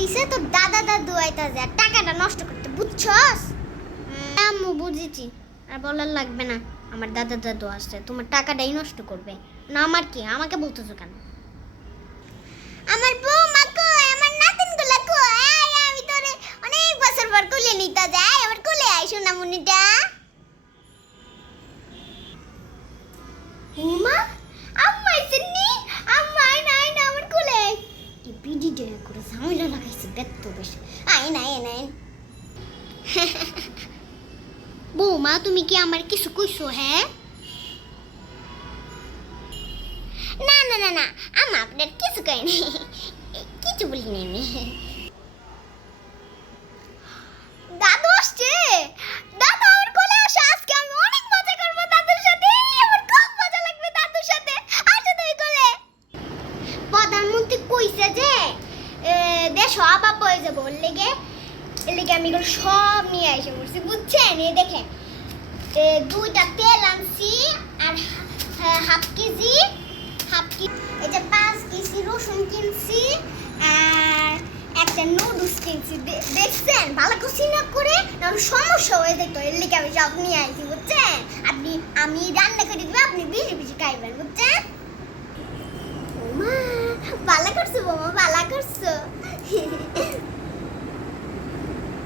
দিছে তো দাদা দাদু আইতাছে আর টাকাটা নষ্ট করতে বুঝছস? আম্মু বুঝেছি, আর বলার লাগবে না। আমার দাদা দাদু আসছে, তোমার টাকাটাই নষ্ট করবে না। আমার কি, আমাকে বলতেছো কেন? আমার বৌমা কই, আমার নাতিনগুলো কই? আয় আমি তোরে অনেক বছর পর কোলে নিতে যাই, আমার কোলে আয় সোনামণিটা। উমা আম্মা আইছেনি, আম্মা আয় না আয় না আমার কোলে। কি বিডি ডে করে ঝামেলা লাগাইছে বেত্ত বেশ। আয় না আয় না। বৌমা তুমি কি আমার কিছু কইছো? হ্যাঁ না না না না, আমি আপনার কিছু কইনি, কিছু বলিনি আমি। দাদু আসছে, দাদু আমার কোলে আসো, আজকে আমি অনেক মজা করবো দাদুর সাথে। আমার খুব মজা লাগবে দাদুর সাথে। আসো তুই কোলে। প্রধানমন্ত্রী কইছে যে দেশ অভাব হয়ে যাবো, ওর লেগে আমি এগুলো সব নিয়ে এসে পড়ছি বুঝছেন? এই দেখেন, দুইটা তেল আনছি আর হাফ কেজি এই যে 5 কেজি রসুন কিনছি আর একটা নুডলস কিনছি। দেখছেন ভালো করে না করে নাহলে সমস্যা হয়ে যেত, এর লেগে আমি সব নিয়ে আইছি বুঝছেন? আমি রান্না করে দিব, আপনি বেশি বেশি খাইবেন বুঝছেন? ওমা ভালো করছো বৌমা, ভালো করছো।